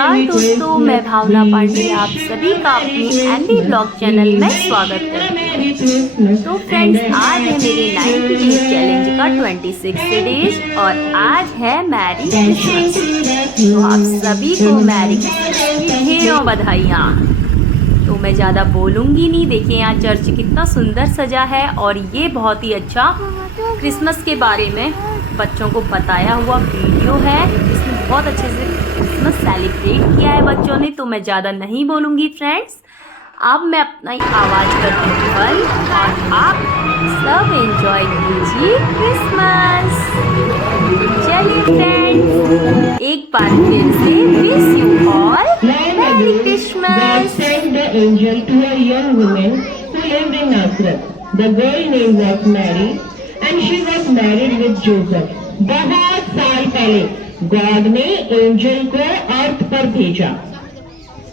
नमस्कार दोस्तों, मैं भावना पांडे आप सभी का अपनी एमबी ब्लॉग चैनल में स्वागत करती हूँ। तो फ्रेंड्स, आज है मेरे 90 डेज चैलेंज का 26 डेज और आज है मैरी क्रिसमस। तो आप सभी को मैरी क्रिसमस की ढेरों बधाइयाँ। तो मैं ज़्यादा बोलूँगी नहीं। देखिए यहाँ चर्च कितना सुंदर सजा है और ये बहुत ही अच्छा क्रिसमस के बारे में बच्चों को बताया हुआ वीडियो है। इसमें बहुत अच्छे से क्रिसमस सेलिब्रेट किया है बच्चों ने। तो मैं ज़्यादा नहीं बोलूँगी फ्रेंड्स, अब मैं अपना ही आवाज़ करती हूँ बंद और आप सब एंजॉय कीजिए क्रिसमस। चलिए फ्रेंड्स, एक बार फिर से wish you all merry Christmas. Angel to a young woman who lived in Nazareth. The girl name was Mary and she was married with Joseph. बहुत साल पहले गॉड ने एंजल को अर्थ पर भेजा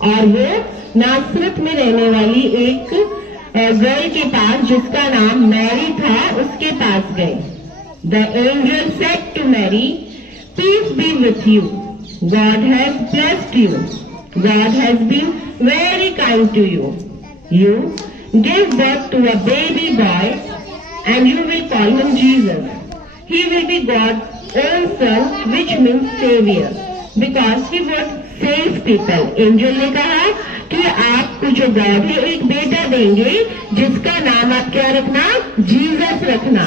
और वो नासरत में रहने वाली एक गर्ल के पास जिसका नाम मैरी था उसके पास गए। The angel said to Mary, "Peace be with you. God has blessed you. God has been very kind to you. You give birth to a baby boy and you will call him Jesus. He will be God's own son, which means Savior, because he would save people." Angel ने कहा कि आपको जो God है एक बेटा देंगे जिसका नाम आप क्या रखना, जीसस रखना,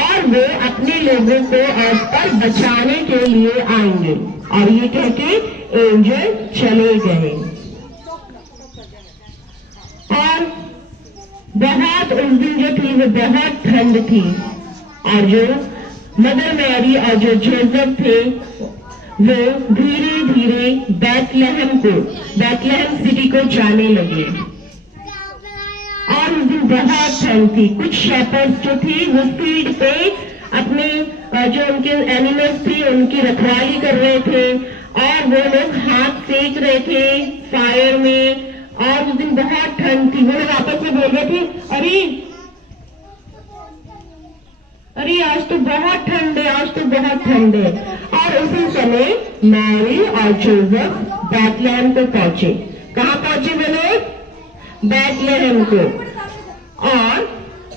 और वो अपने लोगों को अर्थ पर बचाने के लिए आएंगे। और ये कहके एंजल चले गए। और बहुत उस दिन जो थी वो बहुत ठंड थी और जो मदर मैरी और जो जोसेफ थे वो धीरे धीरे बैतलहम सिटी को जाने लगे। और उस दिन बहुत ठंड थी। कुछ शेपर्ड्स जो थी वो फील्ड पे अपने जो उनके एनिमल्स थे उनकी रखवाली कर रहे थे और वो लोग हाथ सेक रहे थे फायर में। और उस दिन बहुत ठंड थी। वो लोग आपस में बोल रहे थे, अरे आज तो बहुत ठंड है, आज तो बहुत ठंड है। और उसी समय मैरी और जोसेफ बैतलहम को पहुंचे। कहाँ पहुंचे वो लोग? बैतलहम को। और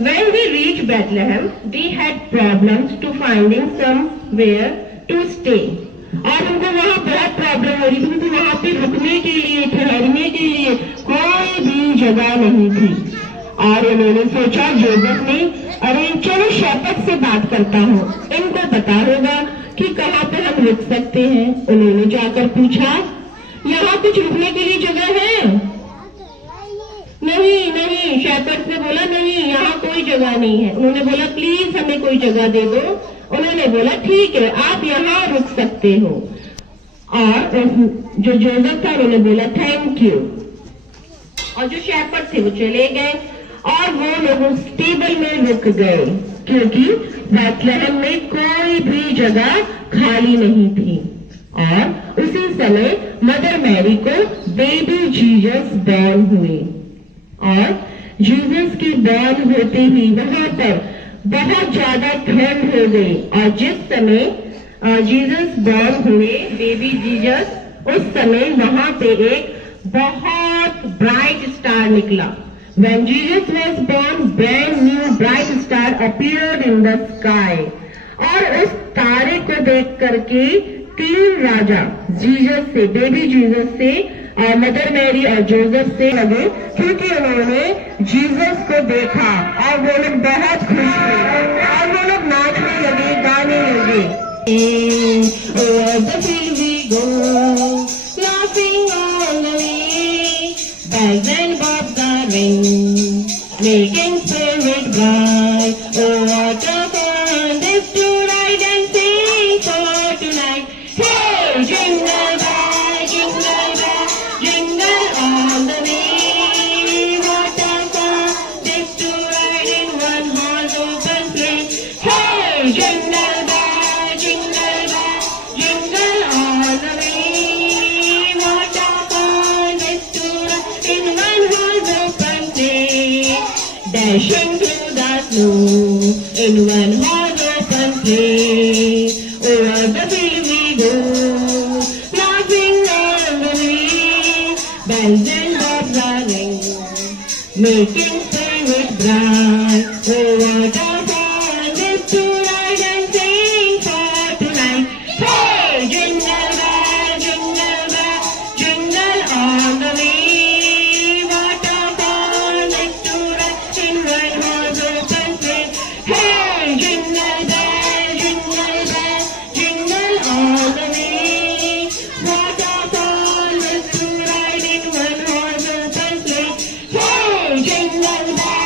when they reached Bethlehem, they had problems to finding somewhere to stay. और उनको वहाँ बहुत प्रॉब्लम हो रही थी क्योंकि वहाँ पे रुकने के लिए, ठहरने के लिए कोई भी जगह नहीं थी। और उन्होंने सोचा, जोसेफ ने, अरे चलो शेपर्ड से बात करता हूँ, इनको पता होगा कि कहाँ पे हम रुक सकते हैं। उन्होंने जाकर पूछा, यहाँ कुछ रुकने के लिए जगह है? नहीं, शेपर्ड ने बोला नहीं, यहाँ कोई जगह नहीं है। उन्होंने बोला प्लीज हमें कोई जगह दे दो। उन्होंने बोला ठीक है, आप यहाँ रुक सकते हो। और जो जोसेफ था उन्होंने बोला थैंक यू। और जो शेपर्ड थे वो चले गए और वो लोग स्टेबल में रुक गए क्योंकि बैतलहम में कोई भी जगह खाली नहीं थी। और उसी समय मदर मैरी को बेबी जीसस बॉर्न हुए। और जीसस की बॉर्न होते ही वहां पर बहुत ज्यादा ठंड हो गई। और जिस समय जीसस बॉर्न हुए, बेबी जीसस, उस समय वहां पे एक बहुत ब्राइट स्टार निकला। When Jesus was born, brand new bright star appeared in the sky. और उस तारे को देख करके तीन राजा जीसस से, बेबी जीसस से और मदर मैरी और जोसेफ से लगे क्योंकि उन्होंने जीसस को देखा और वो लोग बहुत खुश थे और वो लोग नाचने लगे, गाने लगे। Over the field we go, laughing all the way, bells and bobs are ring, making spirit bright. Oh, what a fun it is to ride and sing for tonight. Hey, jingle bell, jingle bell, jingle all the way. What a fun it is to ride in one horse open sleigh. Hey, jingle bell, jingle bell, jingle all the way. What a fun it is to ride in one horse open sleigh. Dashing through the snow in one horse open sleigh. Over the field we go, laughing all the bells and bobs are ring, making spirits bright. Oh, what a fun is to ride and sing for tonight. Hey, jingle bell, jingle all the way. What a fun is to ride in one horse open sleigh. Hey, jingle bell, jingle all the way. What a fun is to ride in one horse open sleigh. Hey, jingle bell.